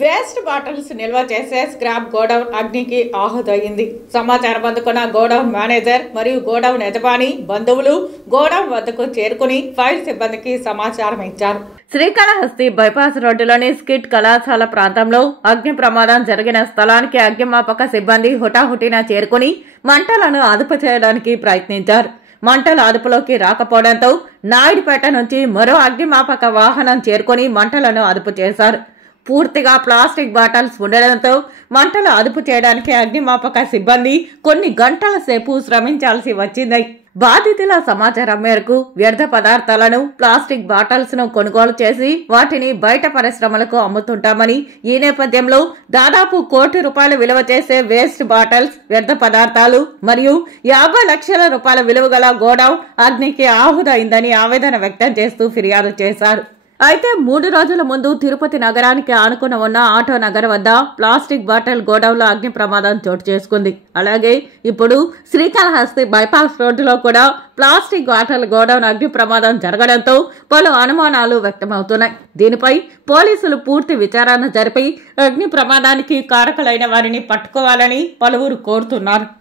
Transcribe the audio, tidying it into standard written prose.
Waste bottles నిల్వ చేసే scrap godown అగ్నికి ఆహుతయింది. సమాచారం అందుకున్న గోడౌన్ మేనేజర్ మరియు గోడౌన్ యజమాని బంధువులు గోడౌన్ వద్దకు చేరుకుని ఫైర్ సిబ్బందికి సమాచారం ఇచ్చారు. శ్రీకాళహస్తి బైపాస్ రోడ్డులోని స్కిట్ కళాశాల ప్రాంతంలో అగ్ని ప్రమాదం జరిగిన స్థలానికి అగ్నిమాపక సిబ్బంది హుటాహుటిన చేరుకుని మంటలను అదుపు చేయడానికి ప్రయత్నించారు. మంటలు అదుపులోకి రాకపోవడంతో నాయుడుపేట నుంచి మరో అగ్నిమాపక వాహనం చేరుకుని మంటలను అదుపు చేశారు. పూర్తిగా ప్లాస్టిక్ బాటిల్స్ ఉండడంతో మంటలు అదుపు చేయడానికి అగ్నిమాపక సిబ్బంది కొన్ని గంటల సేపు శ్రమించాల్సి వచ్చింది. బాధితుల సమాచారం మేరకు వ్యర్థ పదార్థాలను ప్లాస్టిక్ బాటిల్స్ ను కొనుగోలు చేసి వాటిని బయట పరిశ్రమలకు అమ్ముతుంటామని, ఈ నేపథ్యంలో దాదాపు ₹1 కోటి విలువ చేసే వేస్ట్ బాటిల్స్, వ్యర్థ పదార్థాలు మరియు 50 లక్షల రూపాయల విలువ గల గోడౌన్ అగ్నికి ఆహుతైందని ఆవేదన వ్యక్తం చేస్తూ ఫిర్యాదు చేశారు. అయితే 3 రోజుల ముందు తిరుపతి నగరానికి ఆనుకుని ఉన్న ఆటో నగర్ వద్ద ప్లాస్టిక్ బాటిల్ గోడౌన్లో అగ్ని ప్రమాదం చోటు చేసుకుంది. అలాగే ఇప్పుడు శ్రీకాళహస్తి బైపాస్ రోడ్డులో కూడా ప్లాస్టిక్ బాటిల్ గోడౌన్ అగ్ని ప్రమాదం జరగడంతో పలు అనుమానాలు వ్యక్తమవుతున్నాయి. దీనిపై పోలీసులు పూర్తి విచారణ జరిపి అగ్ని ప్రమాదానికి కారకులైన వారిని పట్టుకోవాలని పలువురు కోరుతున్నారు.